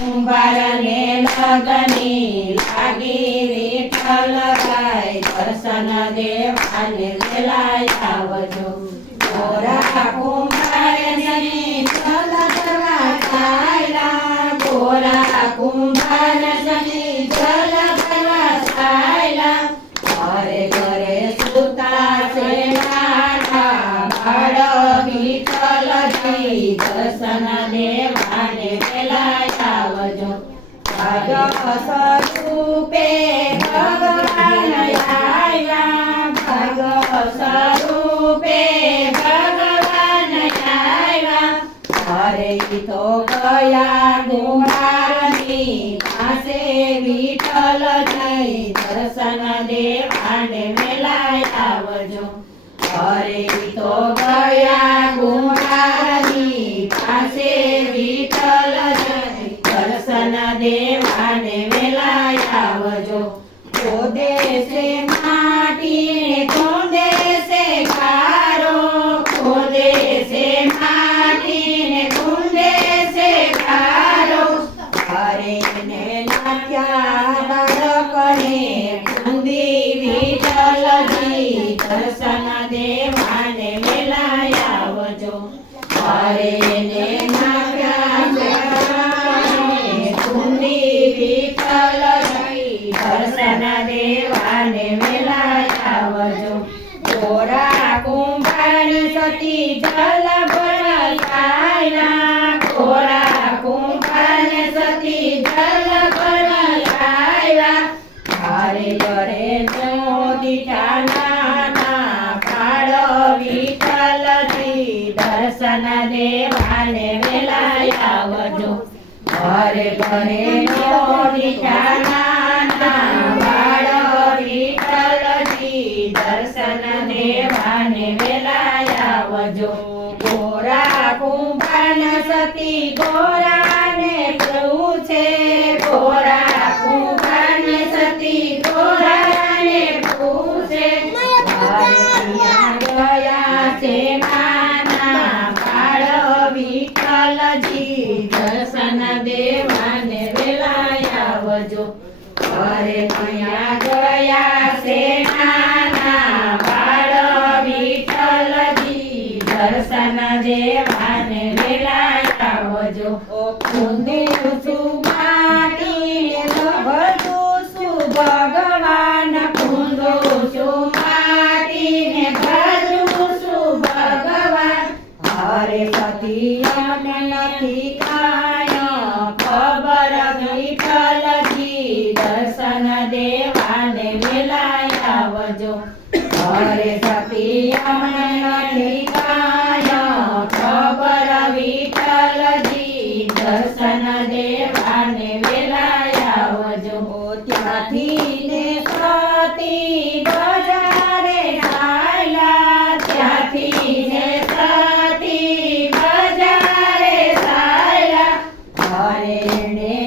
कुंभर ने लगनी लागी रिठल गाय दर्शन देवान लाया સ્વરૂપે ભગવાન આવ્યા ભગ સ્વરૂપે ભગવાન આવ્યા હરે તો ગયા મને નાખ્યા બાળકને ઊંધી વિઠલજી દર્શન દેવાને મેલાય આવજો અરે ને નાખ્યા ઊંધી વિઠલજી દર્શન દેવાને મેલા રે વાને વેલા આવજો ઘરે ઘરે નોરી ચાના વિઠ્ઠલજી દર્શન દેવાને વેલા ગોરા કુંભાન સતી ગોરા અરે ગયા સેના ധാരേണേ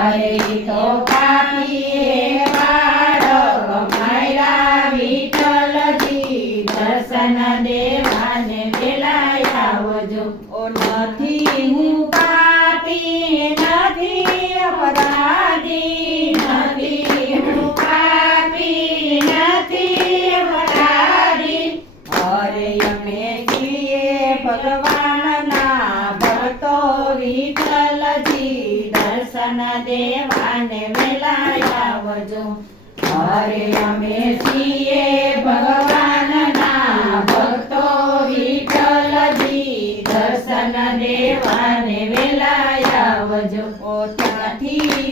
Hare લાવજો હરે અમે છીએ ભગવાનના ભક્તો વિઠ્ઠલજી. દર્શન દેવાને વેલાયાવજો ઓઠાથી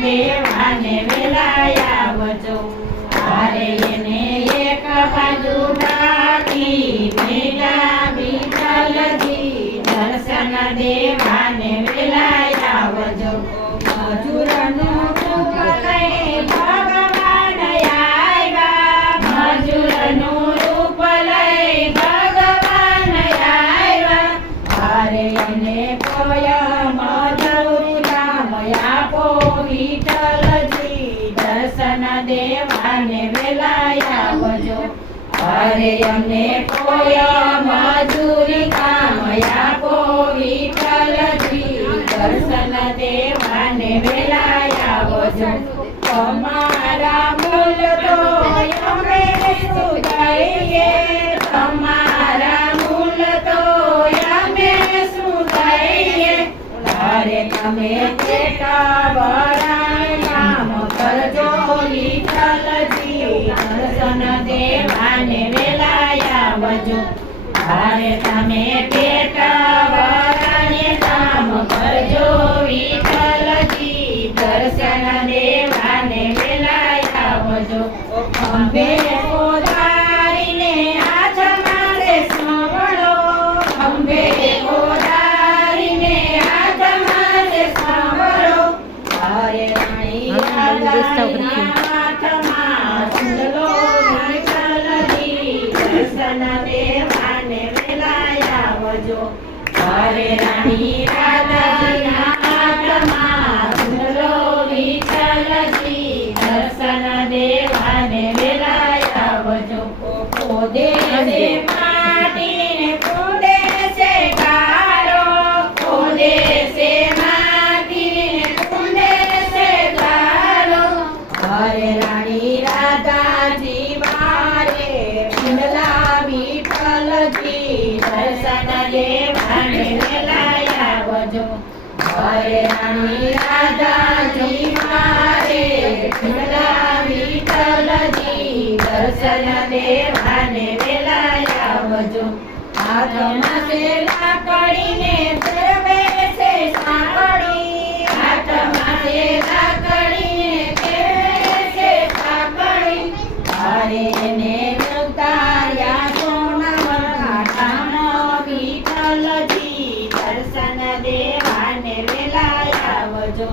દેવાને મેલાયા વજો હારે એને એક બાજુ ડાકી ભેગા વિઠ્ઠલજી દર્શન દેવાને વેલાયા વજો વિઠ્ઠલજી દર્શન દેવાને વેલાયા વજો અરે અમને કોયા મજૂરી કામયા કો વિઠ્ઠલજી દર્શન દેવાને વેલાયા વજો તમારા મૂલ તો અમે સુધારીએ તમારા મૂલ તો અમે સુધારીએ તારે તમે ચેતા હારે તમે પેટા વાળાને કામ કરજો વિઠ્ઠલજી દર્શન દેવાને વેલાય આવજો સન દેવાને રાધાજી મારે ખીલા વિઠ્ઠલજી દર્શન દેવાને વેલાયા વજો હાથમાં સેલા કરીને કરજો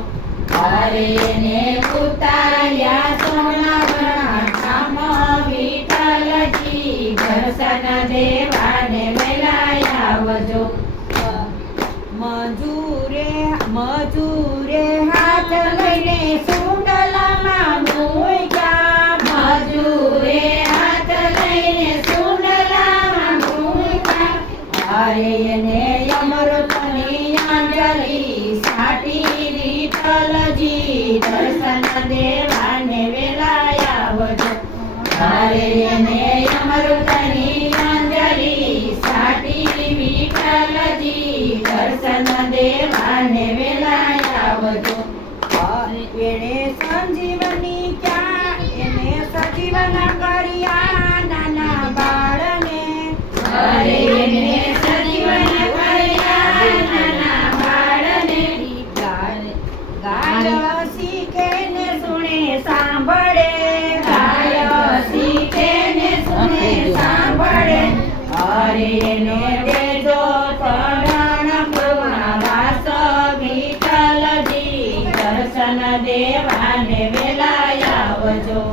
હરે ને પુતાર્યા સોના વિઠલજી દર્શન દેવ. દેવાને વેલાયા આવજો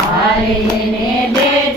હારે એને દેવ